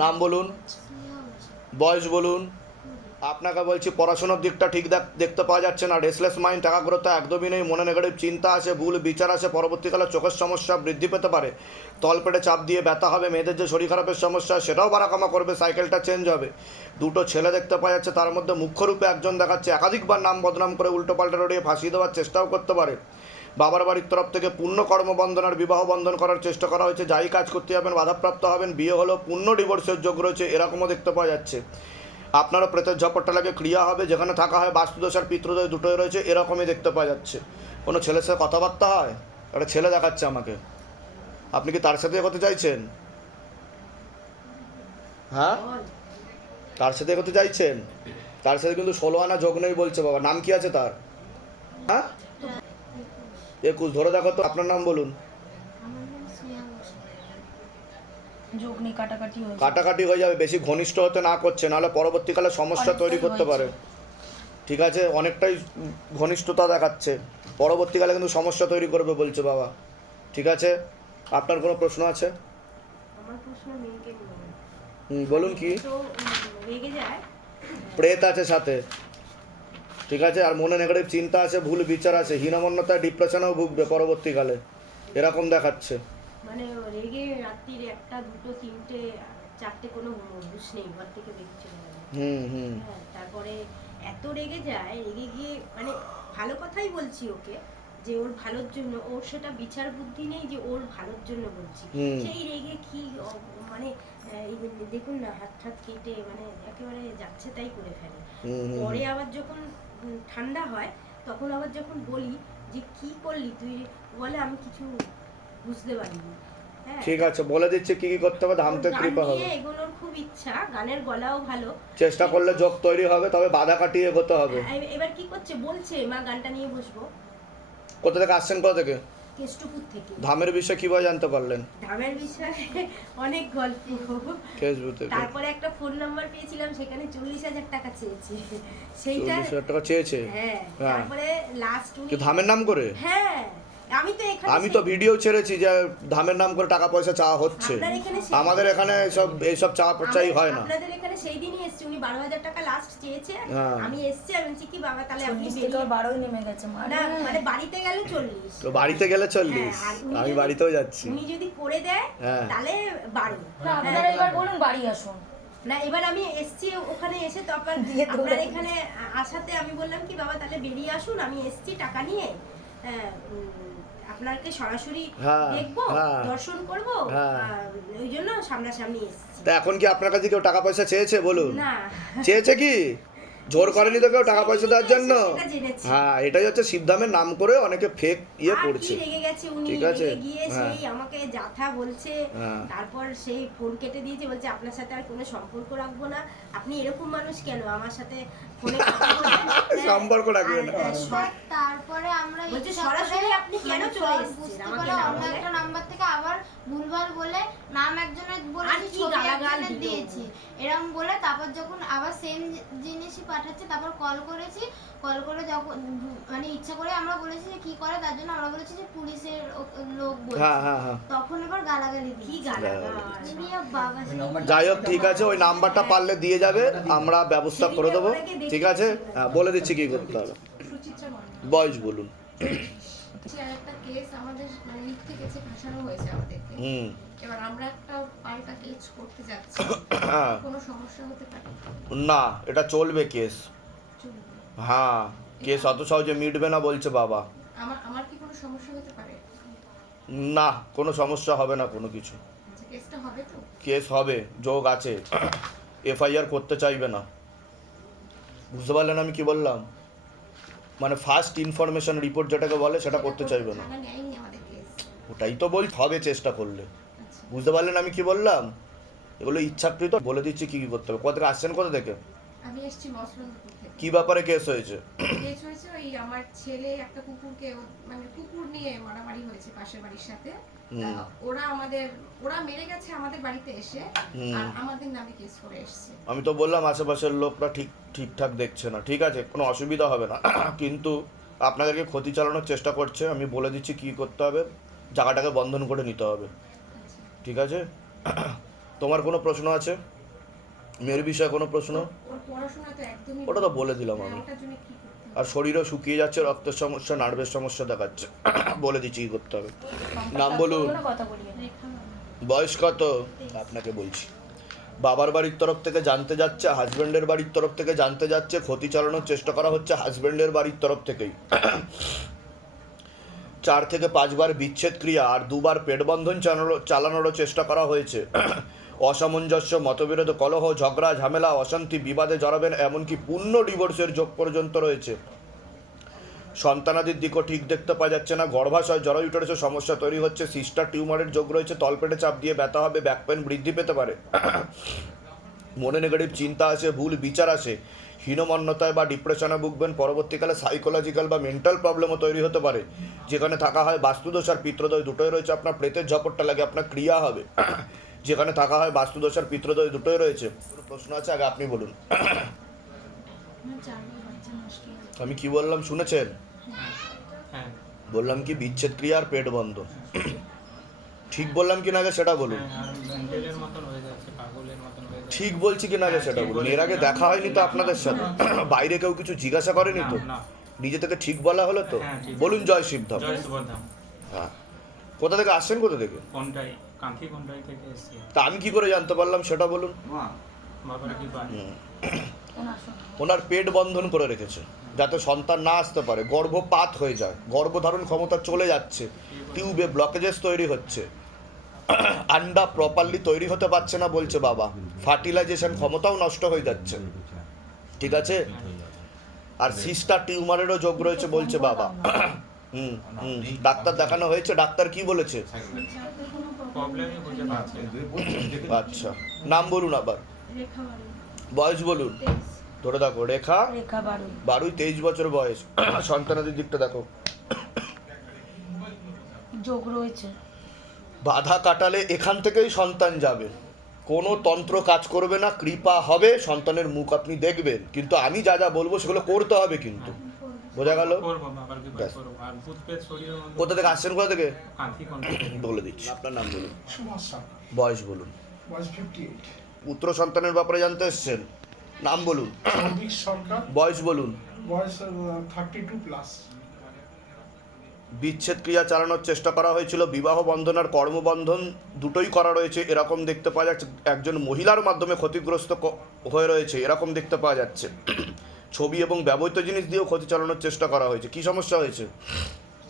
নাম বলুন, বয়স বলুন। আপনাকে বলছি পড়াশোনার দিকটা ঠিক দেখতে পাওয়া যাচ্ছে না, রেসলেস মাইন্ড, একাগ্রতা একদমই নেই, মনে নেগেটিভ চিন্তা আসে, ভুল বিচার আসে, পরবর্তীকালে চোখের সমস্যা বৃদ্ধি পেতে পারে, তলপেটে চাপ দিয়ে ব্যথা হবে, মেয়েদের যে শরীর খারাপের সমস্যা সেটাও বাড়াকামা করবে, সাইকেলটা চেঞ্জ হবে। দুটো ছেলে দেখতে পাওয়া যাচ্ছে, তার মধ্যে মুখ্যরূপে একজন দেখাচ্ছে একাধিকবার নাম বদনাম করে উল্টো পাল্টা রড়িয়ে ফাঁসিয়ে দেওয়ার চেষ্টাও করতে পারে। বাবার বাড়ির তরফ থেকে পূর্ণ কর্মবন্ধন আর বিবাহ বন্ধন করার চেষ্টা করা হয়েছে, যাই কাজ করতে যাবেন বাধাপ্রাপ্ত হবেন, বিয়ে হলেও পূর্ণ ডিভোর্সের যোগ রয়েছে, এরকমও দেখতে পাওয়া যাচ্ছে। আপনারও প্রেতের ঝপটটা লাগে, ক্রিয়া হবে, যেখানে থাকা হয় বাস্তুদোষ আর পিতৃদোষ দুটোই রয়েছে, এরকমই দেখতে পাওয়া যাচ্ছে। কোনো ছেলের সাথে কথাবার্তা হয়, একটা ছেলে দেখাচ্ছে আমাকে, আপনি কি তার সাথে এগোতে চাইছেন? হ্যাঁ, তার সাথে এগোতে চাইছেন? তার সাথে কিন্তু 16 আনা যোগ নেই বলছে বাবা। নাম কি আছে তার? হ্যাঁ, 21। ধরে দেখো তো, আপনার নাম বলুন। কাটাকাটি হয়ে যাবে, বেশি ঘনিষ্ঠ হতে না করছে, নাহলে পরবর্তীকালে সমস্যা তৈরি করতে পারে। ঠিক আছে, অনেকটাই ঘনিষ্ঠতা দেখাচ্ছে, পরবর্তীকালে কিন্তু সমস্যা তৈরি করবে বলছে বাবা। ঠিক আছে, আপনার কোনো প্রশ্ন আছে? আমার প্রশ্ন মেয়েকে বলুন। কি তো রেগে যায়, প্রেত আছে সাথে, ঠিক আছে, আর মনে নেগেটিভ চিন্তা আছে, ভুল বিচার আছে, হীনমন্যতায় ডিপ্রেশনেও ভুগবে পরবর্তীকালে, এরকম দেখাচ্ছে। মানে রেগে রাত্রির 1টা 2টো 3টে 4টে কোনো হুঁশ নেই, ঘর থেকে বেরিয়ে চলে গেল। তারপরে এত রেগে যায়, রেগে গিয়ে মানে ভালো কথাই বলছি ওকে যে ওর ভালোর জন্য, ওর সেটা বিচার বুদ্ধি নেই যে ওর ভালোর জন্য বলছি, সেই রেগে কি মানে দেখুন না, হাত হাত কেটে মানে একেবারে যাচ্ছে তাই করে ফেলে। পরে আবার যখন ঠান্ডা হয়, তখন আবার যখন বলি যে কি করলি তুই, বলে আমি কিছু বুঝতে পারিনি। ঠিক আছে, বলে দিচ্ছে কি কি করতে হবে, ধামতে কৃপা হবে। এগুলোর খুব ইচ্ছা, গানের গলাও ভালো, চেষ্টা করলে যোগ তৈরি হবে, তবে বাধা কাটিয়ে এগোতে হবে। এবার কি করছে, বলছে মা গানটা নিয়ে বসবো। কোথা থেকে আসছেন, কোথা থেকে? কেষ্টপুর থেকে। ধামের বিষয়ে কিভাবে জানতে পারলেন? ধামের বিষয়ে অনেক গল্প, ফেসবুক থেকে। তারপরে একটা ফোন নাম্বার পেয়েছিলাম, সেখানে 40,000 টাকা চেয়েছে, সেইটা 40,000 টাকা চেয়েছে। হ্যাঁ, তারপরে লাস্ট কি ধামের নাম করে? হ্যাঁ, আমি তো ভিডিও ছেড়েছি যে ধামের নাম করে টাকা পয়সা চাওয়া হচ্ছে। আমাদের এখানে এইসব চাওয়া পয়সাই হয় না। আপনাদের এখানে সেই দিনই এসেছি, উনি 12,000 টাকা লাস্ট চেয়েছে, আমি এসেছি, আমি বলছি কি বাবা তাহলে আপনি 12ই নেমে গেছে, না মানে বাড়িতে গেলে 40, তো বাড়িতে গেলে 40, আমি বাড়িতেও যাচ্ছি। উনি যদি করে দেয় তাহলে 12। না আপনারা এবার বলুন বাড়ি আসুন। না এবার আমি এসছি, ওখানে এসে তো আপনার এখানে আসাতে আমি বললাম কি বাবা তাহলে বেরিয়ে আসুন, আমি এসছি টাকা নিয়ে, আপনাকে সরাসরি দেখবো, দর্শন করবো, ওই জন্য সামনাসামনি এসছি। তা এখন কি আপনার কাছে কেউ টাকা পয়সা চেয়েছে বলুন? না। চেয়েছে কি? জোর করেনি তো কেউ টাকা পয়সা দেওয়ার জন্য? হ্যাঁ, এটাই হচ্ছে শিবধামের নাম করে অনেকে ফেক করছে। রেগে গেছে উনি, রেগে গিয়ে সেই আমাকে যাথা বলছে, তারপর সেই ফোন কেটে দিয়েছে, বলছে আপনার সাথে আর কোনো সম্পর্ক রাখবো না, আপনি এরকম মানুষ কেন আমার সাথে ফোনে কথা বলেন, সম্পর্ক রাখবেন না। তারপরে আমরা বলছে সরাসরি আপনি কেন চলে এসেছেন আমাকে না অন্য একটা নাম্বার থেকে আবার ভুলভাল বলে নাম একজনের বলেছি, ছবি একজনের দিয়েছি, এরকম বলে তারপর যখন আবার সেম জিনিসই পাঠাচ্ছে, তারপর কল করেছি, কল করে যখন মানে ইচ্ছা করে আমরা বলেছি যে কি করে, তার জন্য আমরা বলেছি যে পুলিশের লোক বলছে, তখন এবার গালাগালি কি গালাগালি বাবা। যাই হোক, ঠিক আছে, ওই নাম্বারটা পারলে দিয়ে যাবে, আমরা ব্যবস্থা করে দেবো। ঠিক আছে, বলে দিচ্ছি কি করতে হবে। বয়স বলুন। একটা কেস আমাদের মানে লিখতে গেছে, ভাসানো হয়েছে আমাদেরকে, এবার আমরা একটা পাল্টা কেস করতে যাচ্ছি, কোনো সমস্যা হতে পারে? না, এটা চলবে কেস। হ্যাঁ, কেস অত সহজে মিটবে না বলছে বাবা। আমার কি কোনো সমস্যা হতে পারে? না, কোনো সমস্যা হবে না কোনো কিছু। কেসটা হবে তো? কেস হবে, যোগ আছে, এফআইআর করতে চাইবে না। বুঝতে পারলেন আমি কি বললাম? মানে ফার্স্ট ইনফরমেশন রিপোর্ট যেটাকে বলে সেটা করতে চাইবে না। ওটাই তো বলছি, হবে চেষ্টা করলে। বুঝতে পারলেন আমি কি বললাম? এগুলো ইচ্ছাকৃত, বলে দিচ্ছি কি কি করতে হবে। কোথা থেকে আসছেন, কোথা থেকে? আমি এসেছি মসলন্দপুর থেকে। কি ব্যাপারে কেস হয়েছে? কেস হয়েছে ওই আমার ছেলে একটা কুকুরকে, মানে কুকুর নিয়ে মারামারি হয়েছে পাশের বাড়ির সাথে, ওরা মেরে গেছে আমাদের বাড়িতে এসে, আর আমাদের নামে কেস করে এসেছে। আমি তো বললাম আশেপাশের লোকরা ঠিকঠাক দেখছে না। ঠিক আছে, কোনো অসুবিধা হবে না, কিন্তু আপনাদেরকে ক্ষতি চালানোর চেষ্টা করছে। আমি বলে দিচ্ছি কি করতে হবে, জায়গাটাকে বন্ধন করে নিতে হবে। ঠিক আছে, তোমার কোনো প্রশ্ন আছে? মেয়ের বিষয়ে কোনো প্রশ্ন? ওর পড়াশোনা তো একদমই ওটা তো বলে দিলাম আমি। ওটার জন্য কি করতে হবে? আর শরীরও শুকিয়ে যাচ্ছে, রক্তের সমস্যা, নার্ভের সমস্যা দেখাচ্ছে। বলে দিচ্ছি কী করতে হবে। নাম বলুন। কোনো কথা বলি না। বয়স কত? আপনাকে বলছি। বাবার বাড়ির তরফ থেকে জানতে যাচ্ছে, হাজব্যান্ডের বাড়ির তরফ থেকে জানতে যাচ্ছে, ক্ষতি চালানোর চেষ্টা করা হচ্ছে হাজব্যান্ডের বাড়ির তরফ থেকেই। 4 থেকে 5 বার বিচ্ছেদ ক্রিয়া আর 2 বার পেটবন্ধন চালানোরও চেষ্টা করা হয়েছে। অসামঞ্জস্য, মতবিরোধ, কলহ, ঝগড়া, ঝামেলা, অশান্তি, বিবাদে জড়াবেন, এমনকি পূর্ণ ডিভোর্সের যোগ পর্যন্ত রয়েছে। সন্তানাদির দিকও ঠিক দেখতে পাওয়া যাচ্ছে না। গর্ভাশয়, জরায়ুটারে সমস্যা তৈরি হচ্ছে। সিস্টার টিউমারের যোগ রয়েছে। তলপেটে চাপ দিয়ে ব্যথা হবে, ব্যাক পেন বৃদ্ধি পেতে পারে। মনে নেগেটিভ চিন্তা আসে, ভুল বিচার আসে, হীনমন্যতায় বা ডিপ্রেশনে ভুগবেন। পরবর্তীকালে সাইকোলজিক্যাল বা মেন্টাল প্রবলেমও তৈরি হতে পারে। যেখানে থাকা হয় বাস্তুদোষ আর পিতৃদোষ দুটোই রয়েছে। আপনার প্রেতের ঝপটটা লাগে, আপনার ক্রিয়া হবে। যেখানে থাকা হয় বাস্তুদোষ আর পিতৃদোষ দুটোই রয়েছে। প্রশ্ন আছে, আগে আপনি বলুন। আমি কি বললাম শুনেছেন? হ্যাঁ বললাম কি বিচ্ছেদ ক্রিয়া আর পেট বন্ধ। ঠিক বললাম কি না আগে সেটা বলুন। মেন্টালের মতন হয়ে যাচ্ছে, পাগলের মতন হয়ে যাচ্ছে। ঠিক বলছি কি না আগে সেটা বলুন। এর আগে দেখা হয়নি তো আপনাদের সাথে? বাইরে কেউ কিছু জিজ্ঞাসা করেনি তো? না, নিজে থেকে ঠিক বলা হলো তো? হ্যাঁ, ঠিক। বলুন জয় শিবধাম। জয় সুবধাম। হ্যাঁ, কোথা থেকে আসছেন, কোথা থেকে? কোনটাই কাঁথি কোনটাই থেকে এসেছি। তা আমি কি করে জানতে পারলাম সেটা বলুন। বাবার কি পায়? ওনার পেট বন্ধন করে রেখেছে যাতে সন্তান না আসতে পারে, গর্ভপাত হয়ে যায়, গর্ভধারণ ক্ষমতা চলে যাচ্ছে, টিউবে ব্লকেজেস তৈরি হচ্ছে, আন্ডা প্রপারলি তৈরি হতে পারছে না বলছে বাবা, ফার্টিলাইজেশন ক্ষমতাও নষ্ট হয়ে যাচ্ছে, ঠিক আছে? আর সিস্টার টিউমারেরও যোগ রয়েছে বলছে বাবা। ডাক্তার দেখানো হয়েছে, ডাক্তার কি বলেছে? প্রবলেমই বুঝে পাচ্ছে না। আচ্ছা, নাম বলুন আবার, বয়স বলুন। ধরে দেখো, রেখা রেখা বাড়ুই। 23 বছর বয়স। সন্তানাদের দিকটা দেখো, যোগ রয়েছে। বাধা কাটালে এখান থেকেই সন্তান যাবে। কোনো তন্ত্র কাজ করবে না, কৃপা হবে, সন্তানের মুখ আপনি দেখবেন। কিন্তু আমি যা যা বলবো সেগুলো করতে হবে কিন্তু, বোঝা গেল? করবো, বাবার কি পায় করবো। আর ভূত প্রেত শরীরের মধ্যে কোথা থেকে আসছেন, কোথা থেকে? কাঁথি কোনটা থেকে? বলে দিচ্ছি, আপনার নাম বলুন, সুভাষ সাহা, বয়স বলুন। বয়স 58। পুত্র সন্তানের ব্যাপারে জানতে এসছেন, নাম বলুন, সৌভিক সরকার, বয়স বলুন। বয়স 32 প্লাস। বিচ্ছেদ ক্রিয়া চালানোর চেষ্টা করা হয়েছিল, বিবাহ বন্ধন আর কর্মবন্ধন দুটোই করা রয়েছে এরকম দেখতে পাওয়া যাচ্ছে। একজন মহিলার মাধ্যমে ক্ষতিগ্রস্ত হয়ে রয়েছে এরকম দেখতে পাওয়া যাচ্ছে। ছবি এবং ব্যবহৃত জিনিস দিয়েও ক্ষতি চালানোর চেষ্টা করা হয়েছে। কি সমস্যা হয়েছে?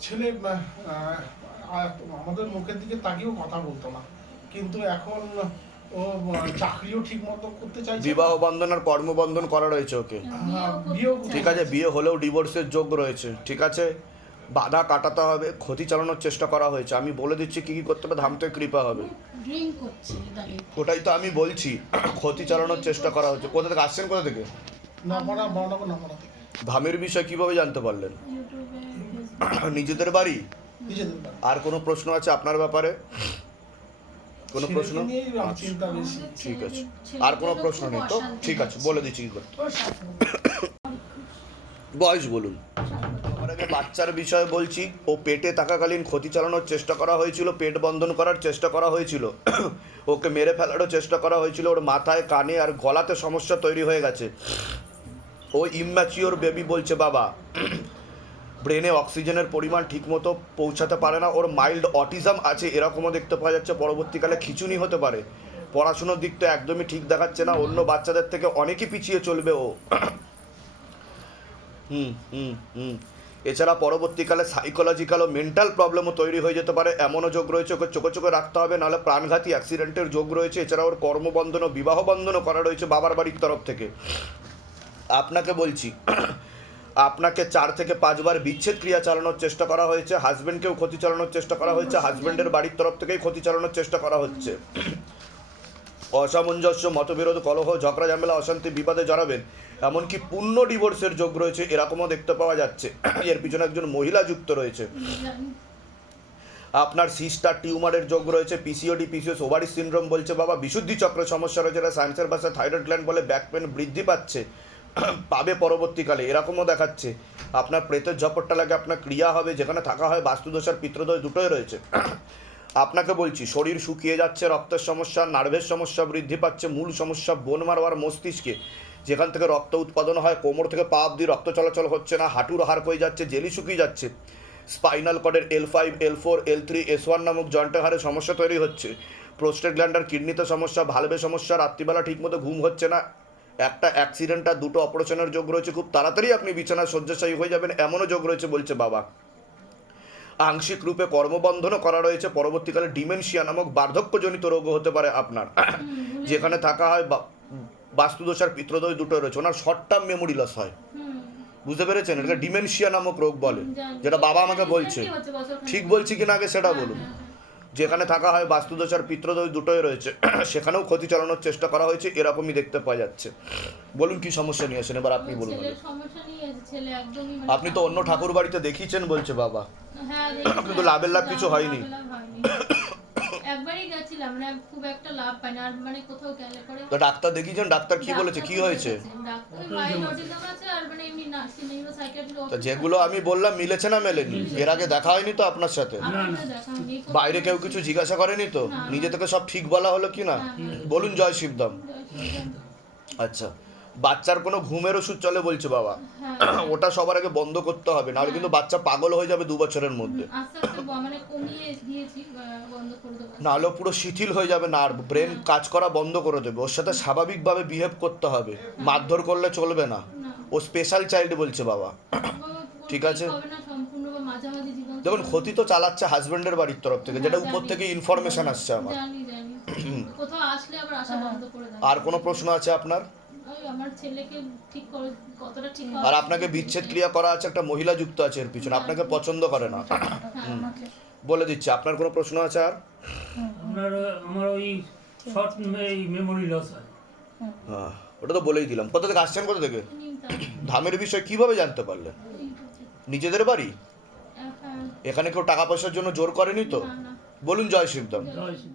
ছেলে আমাদের মুখের দিকে তাকিয়েও কথা বলতো না, কিন্তু এখন ও চাকরিও ঠিক মতো করতে চাইছে না। বিবাহ বন্ধন আর কর্মবন্ধন করা রয়েছে ওকে, বিয়েও ঠিক আছে? বিয়ে হলেও ডিভোর্সের যোগ রয়েছে, ঠিক আছে? বাধা কাটাতে হবে, ক্ষতি চালানোর চেষ্টা করা হয়েছে। আমি বলে দিচ্ছি কি কি করতে হবে, ধামতে কৃপা হবে। ওটাই তো আমি বলছি, ক্ষতি চালানোর চেষ্টা করা হচ্ছে। কোথা থেকে আসছেন, কোথা থেকে? নামনা বর্ণনা নামনা থেকে ধামের বিষয় কিভাবে জানতে পারলেন? নিজেদের বাড়ি? নিজেদের বাড়ি। আর কোনো প্রশ্ন আছে আপনার ব্যাপারে? কোনো প্রশ্ন? ছেলেকে নিয়েই আমার চিন্তা বেশি। ঠিক আছে, আর কোনো প্রশ্ন নেই তো? ঠিক আছে, বলে দিচ্ছি কি করতে। বয়স বলুন। আমার আগে বাচ্চার বিষয়ে বলছি। ও পেটে থাকাকালীন ক্ষতি চালানোর চেষ্টা করা হয়েছিল, পেট বন্ধন করার চেষ্টা করা হয়েছিল, ওকে মেরে ফেলারও চেষ্টা করা হয়েছিল। ওর মাথায়, কানে আর গলাতে সমস্যা তৈরি হয়ে গেছে। ও ইম্যাচিওর বেবি বলছে বাবা। ব্রেনে অক্সিজেনের পরিমাণ ঠিকমতো পৌঁছাতে পারে না। ওর মাইল্ড অটিজম আছে এরকমও দেখতে পাওয়া যাচ্ছে। পরবর্তীকালে খিঁচুনি হতে পারে। পড়াশুনোর দিকটা একদমই ঠিক দেখাচ্ছে না। অন্য বাচ্চাদের থেকে অনেকই পিছিয়ে চলবে ও। এছাড়া পরবর্তীকালে সাইকোলজিক্যাল ও মেন্টাল প্রবলেমও তৈরি হয়ে যেতে পারে, এমনও যোগ রয়েছে। ওকে চোখে চোখে রাখতে হবে, নাহলে প্রাণঘাতী অ্যাক্সিডেন্টের যোগ রয়েছে। এছাড়া ওর কর্মবন্ধন ও বিবাহ বন্ধনও করা রয়েছে বাবার বাড়ির তরফ থেকে। আপনাকে বলছি, আপনাকে 4 থেকে 5 বার বিচ্ছেদ ক্রিয়া চালানোর চেষ্টা করা হয়েছে। হাজব্যান্ডকেও ক্ষতি চালানোর চেষ্টা করা হয়েছে। হাজব্যান্ডের বাড়ির তরফ থেকেই ক্ষতি চালানোর চেষ্টা করা হচ্ছে। অসামঞ্জস্য, মতবিরোধ, কলহ, ঝগড়া, ঝামেলা, অশান্তি, বিবাদে জড়াবেন, এমনকি পূর্ণ ডিভোর্সের যোগ রয়েছে এরকমও দেখতে পাওয়া যাচ্ছে। এর পিছনে একজন মহিলা যুক্ত রয়েছে। আপনার সিস্টার টিউমারের যোগ রয়েছে। পিসিওডি, পিসিওএস, ওভারি সিনড্রোম বলছে বাবা। বিশুদ্ধি চক্রের সমস্যা রয়েছে, এটা সায়েন্সের ভাষায় থাইরয়েড গ্ল্যান্ড বলে। ব্যাক পেন বৃদ্ধি পাচ্ছে, পাবে পরবর্তীকালে এরকমও দেখাচ্ছে। আপনার প্রেতের ঝপটটা লাগে, আপনার ক্রিয়া হবে। যেখানে থাকা হয় বাস্তুদোষ আর পিতৃদোষ দুটোই রয়েছে। আপনাকে বলছি শরীর শুকিয়ে যাচ্ছে, রক্তের সমস্যা, নার্ভের সমস্যা বৃদ্ধি পাচ্ছে, মূল সমস্যা বোন মারো আর মস্তিষ্কে, যেখান থেকে রক্ত উৎপাদন হয়, কোমর থেকে পা অব্দি রক্ত চলাচল হচ্ছে না, হাঁটুর হাড় হয়ে যাচ্ছে, জেলি শুকিয়ে যাচ্ছে, spinal কর্ডের L5, L4, L3, S1 নামক জয়েন্টের হাড়ে সমস্যা তৈরি হচ্ছে, প্রোস্টেট গ্ল্যান্ডার কিডনিতে সমস্যা, ভালভে সমস্যা, রাত্রিবেলা ঠিকমতো ঘুম হচ্ছে না, একটা অ্যাক্সিডেন্ট আর 2টো অপারেশনের যোগ রয়েছে, খুব তাড়াতাড়ি আপনি বিছানায় শয্যাশায়ী হয়ে যাবেন এমনও যোগ রয়েছে বলছে বাবা। আংশিক রূপে কর্মবন্ধনও করা রয়েছে, পরবর্তীকালে ডিমেনশিয়া নামক বার্ধক্যজনিত রোগও হতে পারে আপনার, যেখানে থাকা হয় বাস্তুদোষ আর পিত্রদোষ দুটো রয়েছে, ওনার শর্ট টার্ম মেমোরি লস হয়, বুঝতে পেরেছেন? এটা ডিমেনশিয়া নামক রোগ বলে, যেটা বাবা আমাকে বলছে, ঠিক বলছি কিনা আগে সেটা বলুন। যেখানে থাকা হয় বাস্তুদোষ আর পিত্রদোষ দুটোই রয়েছে, সেখানেও ক্ষতি চালানোর চেষ্টা করা হয়েছে, এরকমই দেখতে পাওয়া যাচ্ছে। বলুন কি সমস্যা নিয়ে আসেন এবার আপনি বলুন। ছেলের সমস্যা নিয়ে ছেলে একদমই আপনি তো অন্য ঠাকুর বাড়িতে দেখিয়েছেন বলছে বাবা, হ্যাঁ কিন্তু লাভের লাভ কিছু হয়নি। একবারই গেছিলাম, মানে খুব একটা লাভ পাইনি, আর মানে কোথাও গেলে পরে তো ডাক্তার দেখিয়েছেন, ডাক্তার কি বলেছে, কি হয়েছে? ডাক্তার মাইল্ড অটিজম আছে, আর মানে এমনি নার্সিং সাইকিয়াট্রি তো যেগুলো আমি বললাম মিলেছে না মেলেনি? এর আগে দেখা হয়নি তো আপনার সাথে? বাইরে কেউ কিছু জিজ্ঞাসা করেনি তো? নিজে থেকে সব ঠিক বলা হলো কি না? বলুন জয় শিবদাম। আচ্ছা, বাচ্চার কোনো ঘুমের ওষুধ চলে বলছে বাবা, ওটা সবার আগে বন্ধ করতে হবে, নাহলে কিন্তু বাচ্চা পাগল হয়ে যাবে 2 বছরের মধ্যে, আস্তে আস্তে মানে কমিয়ে দিয়েছি, বন্ধ করে দেবো। নাহলে পুরো শিথিল হয়ে যাবে, নার্ভ ব্রেন কাজ করা বন্ধ করে দেবে। ওর সাথে স্বাভাবিকভাবে বিহেভ করতে হবে, মারধর করলে চলবে না, ও স্পেশাল চাইল্ড বলছে বাবা, ঠিক আছে? সম্পূর্ণ বা মাঝামাঝি জীবন দেখুন ক্ষতি তো চালাচ্ছে হাজবেন্ডের বাড়ির তরফ থেকে, যেটা উপর থেকে ইনফরমেশন আসছে আমার। জানি কোথাও আসলে আবার আসা বন্ধ করে দেয়। আর কোনো প্রশ্ন আছে আপনার? আমার ছেলেকে ঠিক করে কতটা ঠিক আর আপনাকে বিচ্ছেদ ক্রিয়া করা আছে, একটা মহিলা যুক্ত আছে এর পিছনে, আপনাকে পছন্দ করে না, বলে দিচ্ছি। আপনার কোনো প্রশ্ন আছে আর? আমার ওই শর্ট মেমোরি লস হয়। হ্যাঁ, ওটা তো বলেই দিলাম। কোথা থেকে আসছেন, কোথা থেকে? ধামের বিষয় কিভাবে জানতে পারলেন? নিজেদের বাড়ি? এখানে কেউ টাকা পয়সার জন্য জোর করেনি তো? বলুন জয় শিবদাম। জয় শ্রী